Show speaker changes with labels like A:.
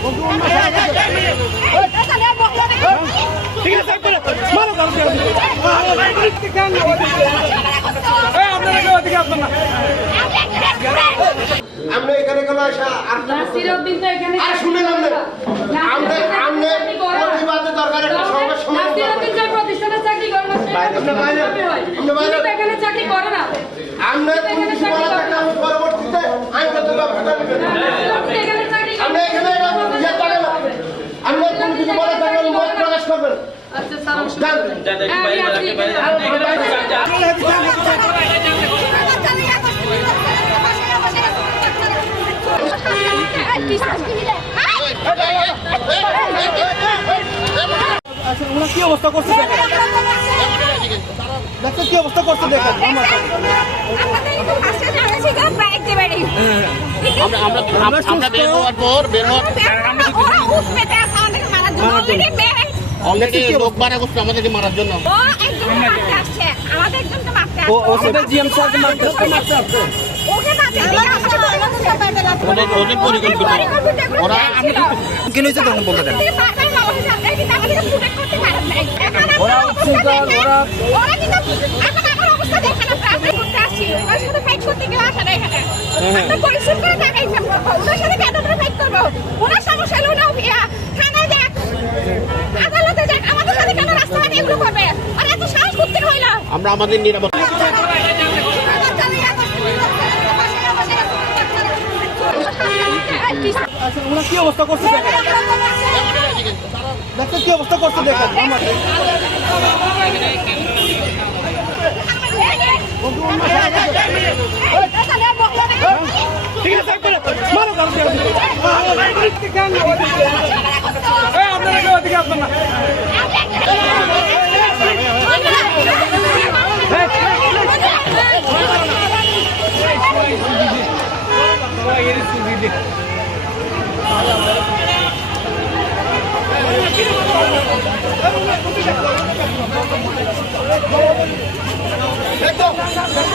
A: Oh, my God. আমরা এখানে কোনো আসা আর
B: নাসিরউদ্দিন তো এখানে
A: আর শুনেন আপনি আমরা আমরা প্রতিবাদের দরকার একটা সঙ্গে সময়
B: নাসিরউদ্দিন যে প্রতিষ্ঠানে চাকরি করে না সে
A: বাইরে, আপনি বাইরে।
B: এখানে চাকরি করে না।
A: আমরা কোনো থাকলে পরবর্তীতে আইনগত ব্যবস্থা নেবেন
B: নাসিরউদ্দিন এখানে চাকরি করে
A: আমরা এখানে এটা ইয়ে করে না আমরা কোনো কিছু বলা থাকলে আমি মত প্রকাশ করবেন
B: আচ্ছা স্যার
A: যান
B: হ্যাঁ, আমি আছি এখানে।
C: ওনার কি অবস্থা করছে দেখেন কি অবস্থা করছে দেখেন আমরা
D: আমরা বের হওয়ার পর বের হওয়ার অলরেডি লোক বাড়া করছে আমাদেরকে মারার জন্য।
C: ও ও সেটা জিএম স্যার মারতে
D: ওদের ওদের পরিকল্পিত। ওরা
C: কি হয়েছে তখন বলতে দেন। ওরা উচ্ছৃঙ্খল, ওরা-
E: ওরা কিন্তু এখন আমার অবস্থা দেখেন আপনি আমি করতে আসছি। ওর সাথে ফাইট করতে কেউ আসে না এখানে আমরা পরিশ্রম করে টাকা ইনকাম করব ওনার সাথে কেন আমরা ফাইট করব ওনার সমস্যা হলো না ইয়া থানায় যাক আদালতে যাক আমাদের সাথে কেন রাস্তাঘাটে এগুলো করবে? আর এত সাহস করতে হইল?
D: আমরা আমাদের নিরাপত্তা
C: আচ্ছা ওনার কি অবস্থা করছে দেখেন? কি অবস্থা করছে দেখেন। আপনারা এদিকে
A: একদম।